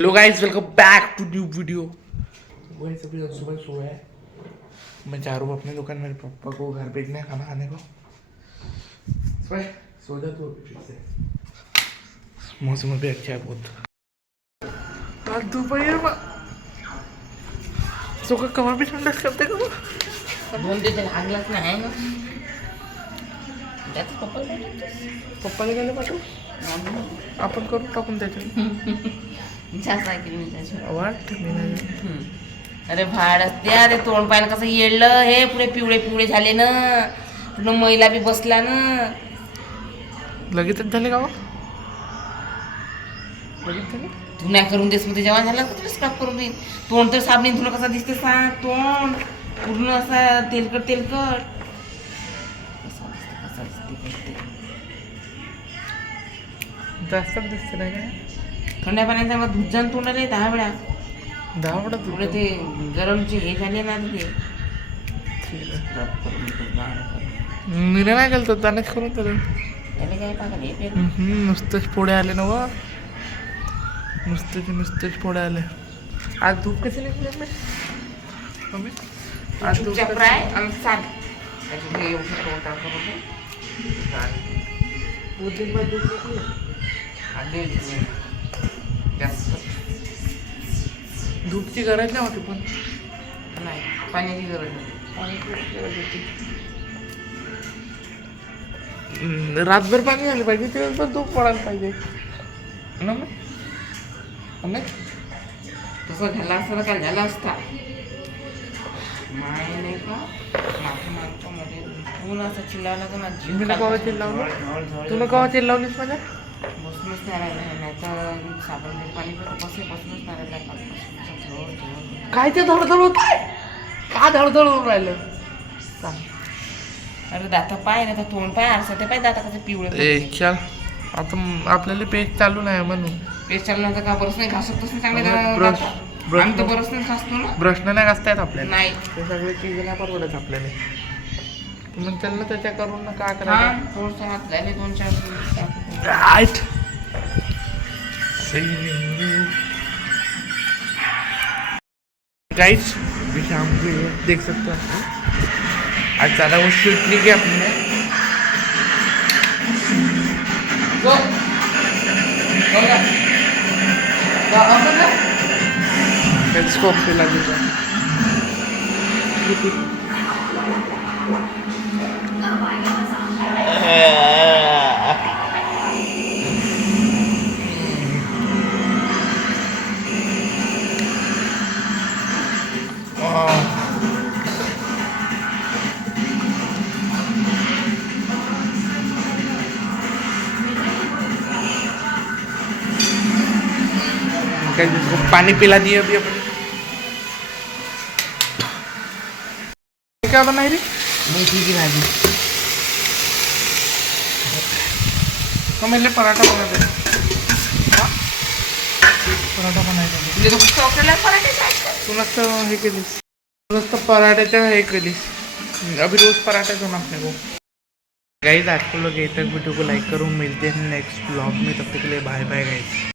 Hello guys, welcome back to new video. Guys अभी सुबह सोया है। मैं जा रहा हूँ अपने दुकान, मेरे पापा को घर भेजना है खाना खाने को। सो जा तू अभी फिर से। मौसम अभी अच्छा है बहुत। आज दोपहर सो का कमर भी ठंडा करते का दोन दिवस लागलाच नाही ना त्याच पप्पाला गेलं पाठवू आपण करून टाकून त्याच्यात सायकल मी त्याच्या वाट मी नाही अरे भाड त्या ते तोंड पाहिलं कसं येडलं हे पुरे पिवळे पिवळे झाले ना पूर्ण मैला बी बसला ना लगेचच झाले का लगेच झाले तू नाही करून देस मध्ये जेवण झालं का तुला स्क्रब करून देईन तोंड तर साबणीन तुला कसं दिसते सांग तोंड पूर्ण असा तेलकट तेलकट कसा दिसते जास्तच दिसते नाही काय थंड्या पाण्याचा मग धुजान तोंडाले 10 वेळा 10 मिनिटात पुढे ते गरमचे हे झाले ना ते ठीक आहे. स्क्रब करून देतो. मी नाही गेलो त्यानेच करून तर त्याला काय पागल हे पेर नुसतेच पोळे आले ना व नुसतेच पोळे आले. आज धूप कशी निघली मम्मी आज धूप तुमच्या फ्राय आणि साग त्याचे हे एवढं करून टाकतो जास्त धूपची गरज नाही होती पण नाही पाण्याची गरज नाही रातभर पाणी झालं पाहिजे दिवसभर धूप पडायला पाहिजे ना मग तसं झालं असतं ना काय झालं असता माय नाही का मागच्या मध्ये ऊन असं चिल्लावला का माझी जीव तुला कवा चिल्लावलं तुला कवा चिल्लावलीस माझ्या बसूनच नाही राहिलं नाही तर साबण पाणी बसूनच नाही राहिलं काय ते धडधड होत का धडधड होऊन राहिलं अरे दाता पाय नाही तर तोंड पाय असं ते पाय दाता कसं पिवळे चल आता आपल्याला पेज चालू नाही म्हणून पेस्ट चालणार का बरंच नाही घासतच नाही चांगले ब्रश आम्ही तर बरंच नाही घासतो ना ब्रशनं नाही घासता येत आपल्याला नाही ते सगळे चीज नाही परवडत आपल्याला मग त्यांना त्याच्या करून ना काय हा करायचं थोडंसं हात झाले 2-4 राईट गाइस अभी शाम को ये देख सकते हो आज ज़्यादा वो शूट नहीं किया हमने टेलीस्कोप पे लगे तो जिसको पानी पिला दिए अभी अपन क्या बनाई रही मेथी की भाजी तो मेरे पराठा बना दे पराठा बनायचा तुझे तो चॉकलेट पराठे तू नसतं हे केलीस तू नसतं पराठ्याच्या हे केलीस अभी रोज पराठा जो अपने को गाइस आज को लोग ये तक वीडियो को लाइक करो मिलते हैं नेक्स्ट ब्लॉग में तब तक के लिए बाय बाय गाइस।